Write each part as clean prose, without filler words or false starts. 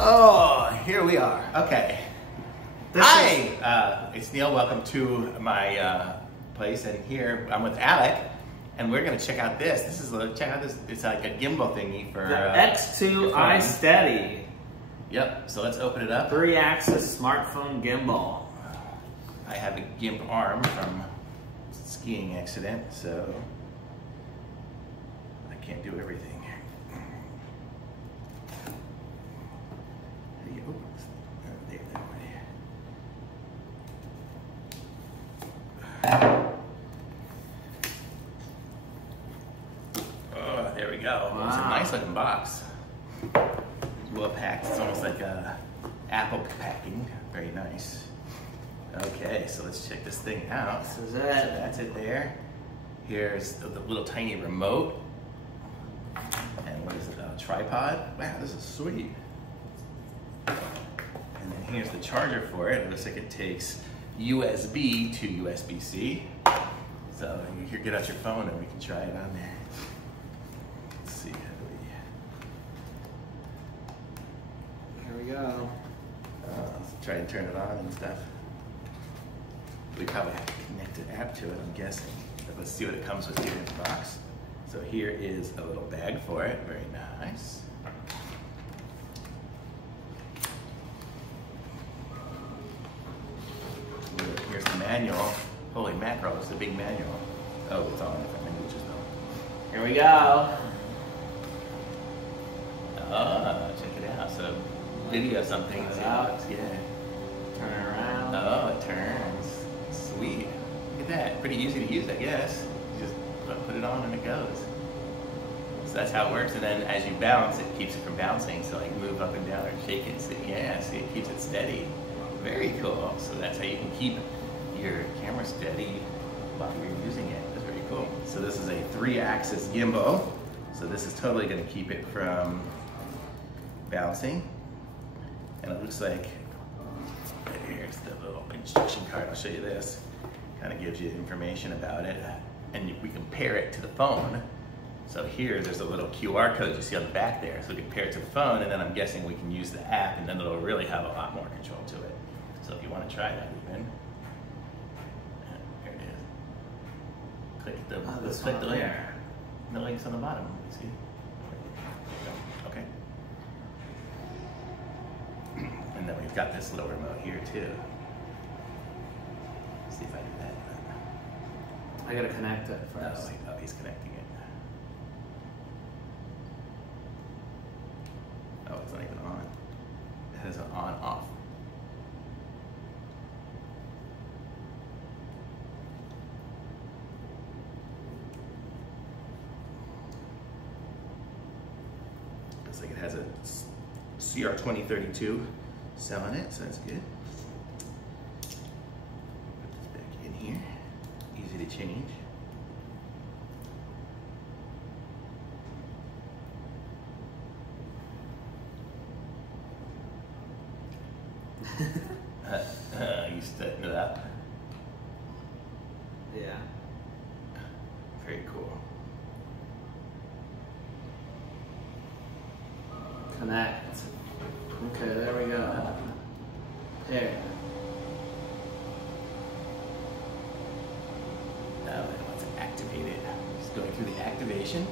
Oh, here we are. Okay. Hi, it's Neil. Welcome to my place, and here I'm with Alec, and we're gonna check out this. Check out this. It's like a gimbal thingy for the X2 iSteady. Yep. So let's open it up. 3-axis smartphone gimbal. I have a gimp arm from skiing accident, so I can't do everything. How do you open this thing? Oh, there we go. Wow. It's a nice looking box. It's well packed. It's almost like Apple packing. Very nice. Okay, so let's check this thing out. This is it. So that's it there. Here's the little tiny remote. And what is it? A tripod? Wow, this is sweet. And then here's the charger for it. It looks like it takes USB to USB-C. So you can get out your phone and we can try it on there. Let's see. Here we go. Let's try and turn it on and stuff. We probably have to connect an app to it, I'm guessing. But let's see what it comes with here in the box. So here is a little bag for it. Very nice. Here's the manual. Holy mackerel, it's a big manual. Oh, it's all in different languages though. Here we go. Oh, check it out. So video something. Check it out. Yeah. Turn it around. Oh, it turns. Sweet. Look at that. Pretty easy to use, I guess. You just put it on and it goes. So that's how it works. And then as you bounce, it keeps it from bouncing. So like move up and down or shake it. So yeah, see, it keeps it steady. Very cool. So that's how you can keep your camera steady while you're using it. That's very cool. So this is a 3-axis gimbal. So this is totally going to keep it from bouncing. And it looks like, here's the little instruction card. I'll show you this. Kind of gives you information about it. And we can pair it to the phone. So here, there's a little QR code you see on the back there. So we can pair it to the phone, and then I'm guessing we can use the app, and then it'll really have a lot more control to it. So if you want to try that even, there it is. Click the link. The link's on the bottom. See? Okay. And then we've got this little remote here too. Let's see if I do that. I gotta connect it first. Oh, he's connecting it. Oh, it's not even on. It has an on-off. Looks like it has a CR2032 cell on it, so that's good. Put this back in here. Easy to change. You setting it up? Yeah. Very cool. Connect. Okay, there we go. There. Now it wants to activate it. Just going through the activation.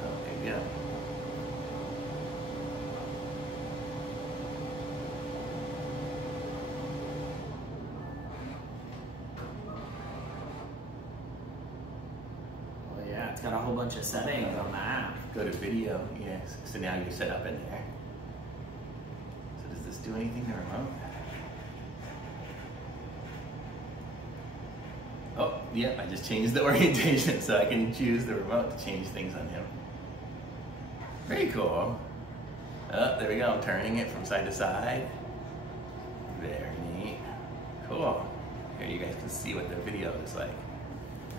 Oh, there you go. Well, yeah, it's got a whole bunch of settings on the app. Go to video, yes. So now you're set up in there. So does this do anything to remote? Oh, yeah, I just changed the orientation so I can choose the remote to change things on him. Very cool. Oh, there we go, I'm turning it from side to side. Very neat. Cool. Here you guys can see what the video looks like.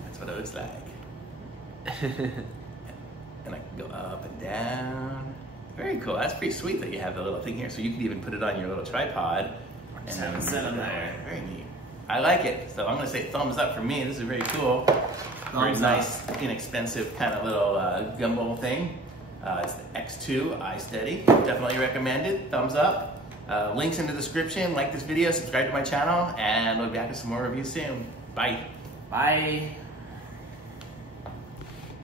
That's what it looks like. And I can go up and down. Very cool. That's pretty sweet that you have the little thing here. So you can even put it on your little tripod. And have it sit on there. Very neat. I like it. So I'm going to say thumbs up for me. This is very cool. Very nice, inexpensive kind of little gimbal thing. It's the X2 iSteady. Definitely recommended. Thumbs up. Links in the description. Like this video, subscribe to my channel, and we'll be back with some more reviews soon. Bye. Bye.